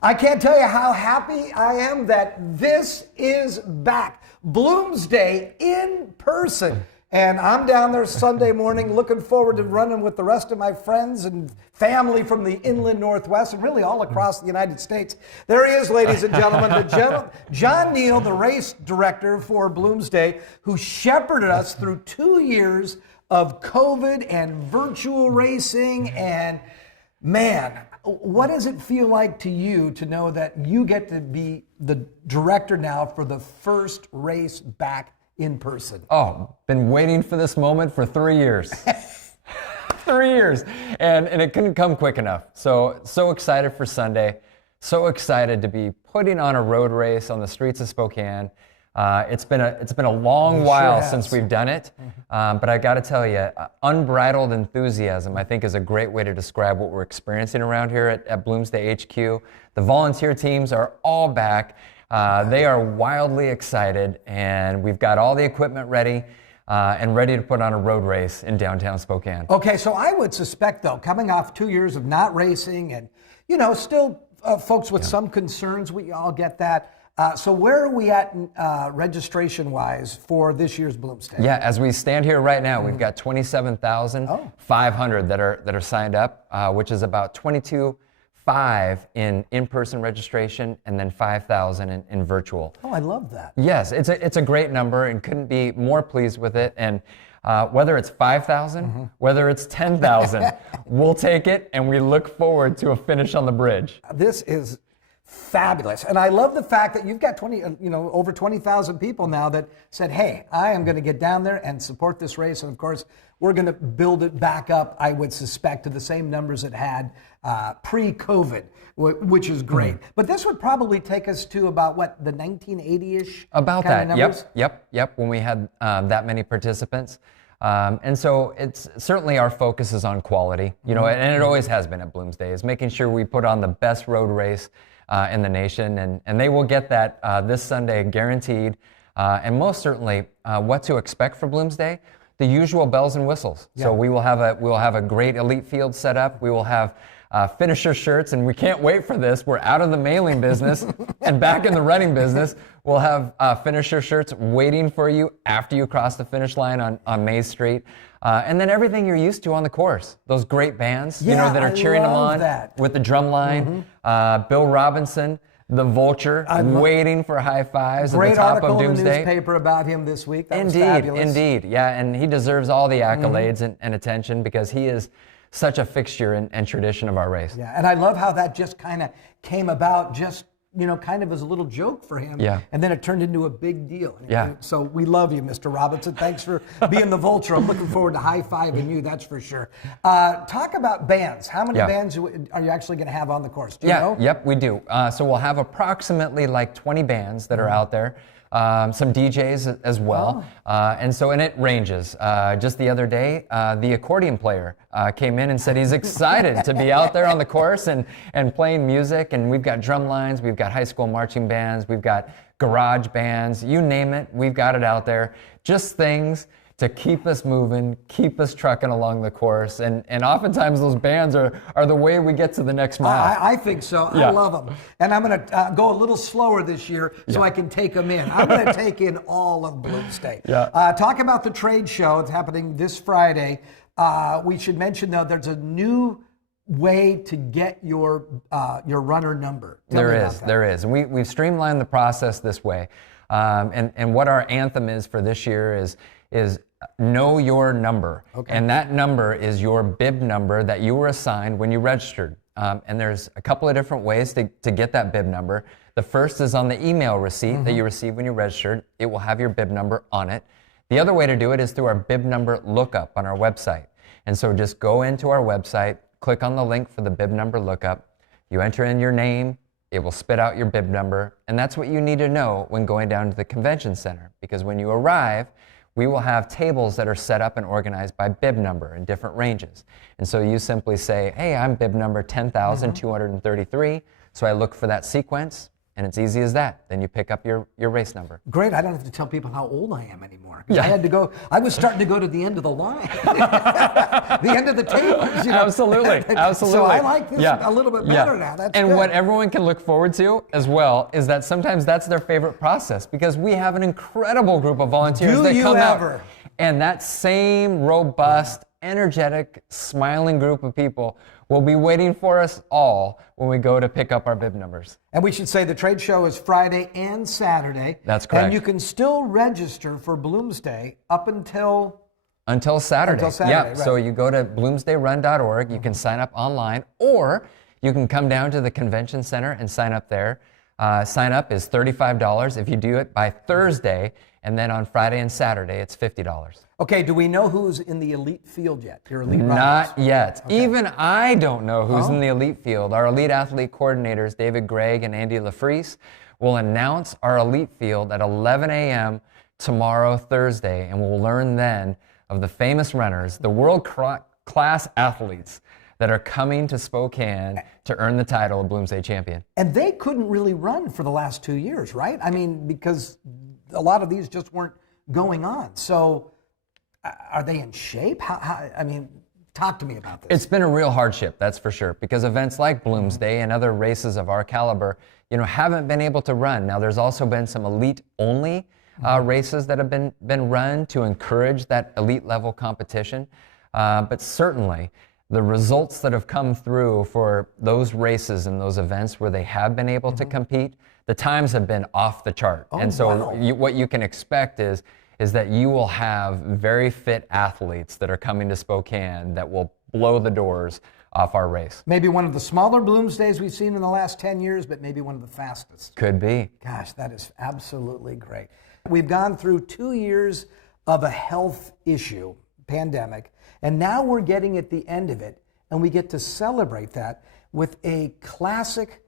I can't tell you how happy I am that this is back. Bloomsday in person. And I'm down there Sunday morning looking forward to running with the rest of my friends and family from the inland Northwest and really all across the United States. There he is, ladies and gentlemen, Jon Neill, the race director for Bloomsday, who shepherded us through 2 years of COVID and virtual racing. And man, what does it feel like to you to know that you get to be the director now for the first race back in person? Oh, been waiting for this moment for 3 years. 3 years. And it couldn't come quick enough. So excited for Sunday. So excited to be putting on a road race on the streets of Spokane. It's been a long while since we've done it. But I got to tell you, unbridled enthusiasm, I think, is a great way to describe what we're experiencing around here at Bloomsday HQ. The volunteer teams are all back. They are wildly excited, and we've got all the equipment ready and ready to put on a road race in downtown Spokane. Okay, so I would suspect, though, coming off 2 years of not racing and, still folks with some concerns, we all get that. So where are we at registration-wise for this year's Bloomsday? Yeah, as we stand here right now, we've got 27,500 that are signed up, which is about 22.5 in-person registration, and then 5,000 in virtual. Oh, I love that. Yes, it's a great number, and couldn't be more pleased with it. And whether it's 5,000, whether it's 10,000, we'll take it, and we look forward to a finish on the bridge. This is fabulous, and I love the fact that you've got over 20,000 people now that said, "Hey, I am going to get down there and support this race." And of course, we're going to build it back up, I would suspect, to the same numbers it had pre-COVID, which is great. But this would probably take us to about, what, the 1980-ish About kind that, of numbers? Yep, when we had that many participants. And so it's certainly our focus is on quality, and it always has been at Bloomsday, is making sure we put on the best road race in the nation, and they will get that this Sunday, guaranteed. And most certainly, what to expect for Bloomsday: the usual bells and whistles. Yeah. So we will have a great elite field set up. We will have finisher shirts, and we can't wait for this. We're out of the mailing business and back in the running business. We'll have finisher shirts waiting for you after you cross the finish line on Maze Street. And then everything you're used to on the course. Those great bands, that are cheering them on with the drum line. Bill Robinson, the Vulture, waiting for high fives at the top of Doomsday. Great article in the newspaper about him this week. That was fabulous. Indeed. Yeah, and he deserves all the accolades and attention, because he is such a fixture and tradition of our race. Yeah, and I love how that just kind of came about kind of as a little joke for him. Yeah. And then it turned into a big deal. Yeah. So we love you, Mr. Robinson. Thanks for being the Vulture. I'm looking forward to high-fiving you, that's for sure. Talk about bands. How many bands are you actually going to have on the course? Do you know? Yep, we do. So we'll have approximately like 20 bands that are out there. Some DJs as well. And it ranges. Just the other day, the accordion player came in and said he's excited to be out there on the course and playing music. And we've got drum lines, we've got high school marching bands, we've got garage bands, you name it, we've got it out there. Just things to keep us moving, keep us trucking along the course. And oftentimes those bands are the way we get to the next mile. I think so. Yeah. I love them. And I'm going to go a little slower this year so I can take them in. I'm going to take in all of Bloomsday. Talk about the trade show. It's happening this Friday. We should mention, though, there's a new way to get your runner number. There is. And we've streamlined the process this way. And what our anthem is for this year is know your number. Okay. And that number is your bib number that you were assigned when you registered. And there's a couple of different ways to get that bib number. The first is on the email receipt that you received when you registered. It will have your bib number on it. The other way to do it is through our bib number lookup on our website. And so just go into our website, click on the link for the bib number lookup. You enter in your name, it will spit out your bib number. And that's what you need to know when going down to the convention center. Because when you arrive, we will have tables that are set up and organized by bib number in different ranges. And so you simply say, hey, I'm bib number 10,233. So I look for that sequence, and it's easy as that. Then you pick up your race number. Great. I don't have to tell people how old I am anymore. Yeah. I was starting to go to the end of the line, the end of the tables. You know? Absolutely. So I like this a little bit better now. That's and good. what everyone can look forward to as well is that sometimes that's their favorite process, because we have an incredible group of volunteers that come out. And that same robust, energetic, smiling group of people will be waiting for us all when we go to pick up our bib numbers. And we should say the trade show is Friday and Saturday. That's correct. And you can still register for Bloomsday up until Saturday. Until Saturday, yeah. right. So you go to bloomsdayrun.org. You can sign up online, or you can come down to the convention center and sign up there. Sign up is $35 if you do it by Thursday, and then on Friday and Saturday it's $50. Okay, do we know who's in the elite field yet? Your elite runners? Not yet. Okay. Even I don't know who's in the elite field. Our elite athlete coordinators, David Gregg and Andy LaFries, will announce our elite field at 11 a.m. tomorrow, Thursday, and we'll learn then of the famous runners, the world-class athletes that are coming to Spokane to earn the title of Bloomsday champion. And they couldn't really run for the last 2 years, right? I mean, because a lot of these just weren't going on. So are they in shape? I mean, talk to me about this. It's been a real hardship, that's for sure, because events like Bloomsday and other races of our caliber, haven't been able to run. Now, there's also been some elite-only races that have been run to encourage that elite-level competition. But certainly, the results that have come through for those races and those events where they have been able to compete, the times have been off the chart. And so what you can expect is that you will have very fit athletes that are coming to Spokane that will blow the doors off our race. Maybe one of the smaller Bloomsdays we've seen in the last 10 years, but maybe one of the fastest. Could be. Gosh, that is absolutely great. We've gone through 2 years of a health issue, pandemic, and now we're getting at the end of it, and we get to celebrate that with a classic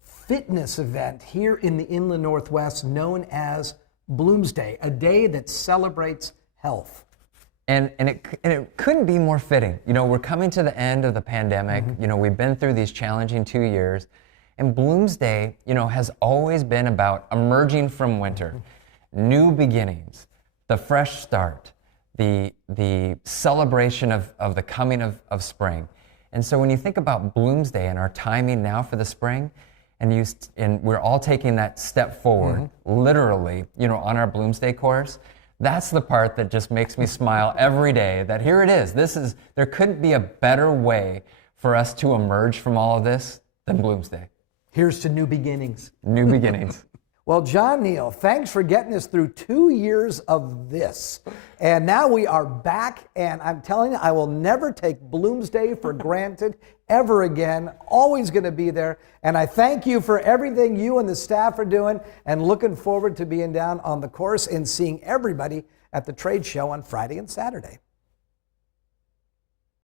fitness event here in the Inland Northwest known as Bloomsday, a day that celebrates health. And it couldn't be more fitting. We're coming to the end of the pandemic. We've been through these challenging 2 years. And Bloomsday, has always been about emerging from winter, new beginnings, the fresh start, the celebration of the coming of spring. And so when you think about Bloomsday and our timing now for the spring, and we're all taking that step forward, literally, on our Bloomsday course, that's the part that just makes me smile every day, that here it is. There couldn't be a better way for us to emerge from all of this than Bloomsday. Here's to new beginnings. New beginnings. Well, Jon Neill, thanks for getting us through 2 years of this. And now we are back, and I'm telling you, I will never take Bloomsday for granted ever again. Always going to be there. And I thank you for everything you and the staff are doing, and looking forward to being down on the course and seeing everybody at the trade show on Friday and Saturday.